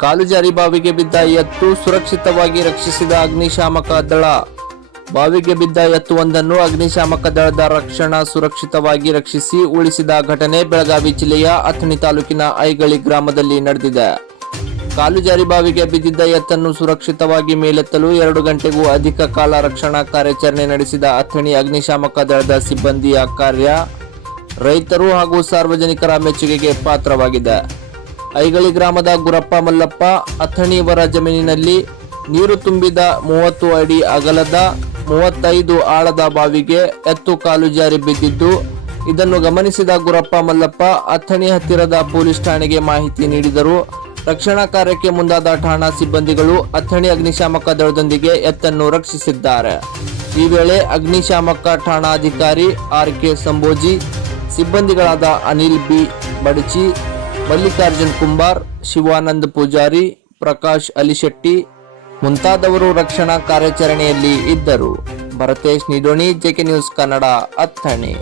ಕಾಲು ಜಾರಿ ಬಾವಿಗೆ ಬಿದ್ದ ಎತ್ತು ಸುರಕ್ಷಿತವಾಗಿ ರಕ್ಷಿಸಿದ ಅಗ್ನಿಶಾಮಕ ದಳ. ಬಾವಿಗೆ ಬಿದ್ದ ಎತ್ತುವೊಂದನ್ನು ಅಗ್ನಿಶಾಮಕ ದಳದ ರಕ್ಷಣಾ ಸುರಕ್ಷಿತವಾಗಿ ರಕ್ಷಿಸಿ ಉಳಿಸಿದ ಘಟನೆ ಬೆಳಗಾವಿ ಜಿಲ್ಲೆಯ ಅಥಣಿ ತಾಲೂಕಿನ ಐಗಳಿ ಗ್ರಾಮದಲ್ಲಿ ನಡೆದಿದೆ. ಕಾಲು ಜಾರಿ ಬಾವಿಗೆ ಬಿದ್ದಿದ್ದ ಎತ್ತನ್ನು ಸುರಕ್ಷಿತವಾಗಿ ಮೇಲೆತ್ತಲು ಎರಡು ಗಂಟೆಗೂ ಅಧಿಕ ಕಾಲ ರಕ್ಷಣಾ ಕಾರ್ಯಾಚರಣೆ ನಡೆಸಿದ ಅಥಣಿ ಅಗ್ನಿಶಾಮಕ ದಳದ ಸಿಬ್ಬಂದಿಯ ಕಾರ್ಯ ರೈತರು ಹಾಗೂ ಸಾರ್ವಜನಿಕರ ಮೆಚ್ಚುಗೆಗೆ ಪಾತ್ರವಾಗಿದೆ. ಐಗಳಿ ಗ್ರಾಮದ ಗುರಪ್ಪ ಮಲ್ಲಪ್ಪ ಅಥಣಿಯವರ ಜಮೀನಿನಲ್ಲಿ ನೀರು ತುಂಬಿದ ಮೂವತ್ತು ಅಡಿ ಅಗಲದ ಮೂವತ್ತೈದು ಆಳದ ಬಾವಿಗೆ ಎತ್ತು ಕಾಲು ಜಾರಿ ಬಿದ್ದಿದ್ದು, ಇದನ್ನು ಗಮನಿಸಿದ ಗುರಪ್ಪ ಮಲ್ಲಪ್ಪ ಅಥಣಿ ಹತ್ತಿರದ ಪೊಲೀಸ್ ಠಾಣೆಗೆ ಮಾಹಿತಿ ನೀಡಿದರು. ರಕ್ಷಣಾ ಕಾರ್ಯಕ್ಕೆ ಮುಂದಾದ ಠಾಣಾ ಸಿಬ್ಬಂದಿಗಳು ಅಥಣಿ ಅಗ್ನಿಶಾಮಕ ದಳದೊಂದಿಗೆ ಎತ್ತನ್ನು ರಕ್ಷಿಸಿದ್ದಾರೆ. ಈ ವೇಳೆ ಅಗ್ನಿಶಾಮಕ ಠಾಣಾಧಿಕಾರಿ ಆರ್ ಕೆ ಸಂಭೋಜಿ, ಸಿಬ್ಬಂದಿಗಳಾದ ಅನಿಲ್ ಬಿ. ಬಡಚಿ ಮಲ್ಲಿಕಾರ್ಜುನ್ ಕುಂಬಾರ್, ಶಿವಾನಂದ್ ಪೂಜಾರಿ, ಪ್ರಕಾಶ್ ಅಲಿಶೆಟ್ಟಿ ಮುಂತಾದವರು ರಕ್ಷಣಾ ಕಾರ್ಯಾಚರಣೆಯಲ್ಲಿ ಇದ್ದರು. Bharatesh Nidoni JK news Kannada, Athani.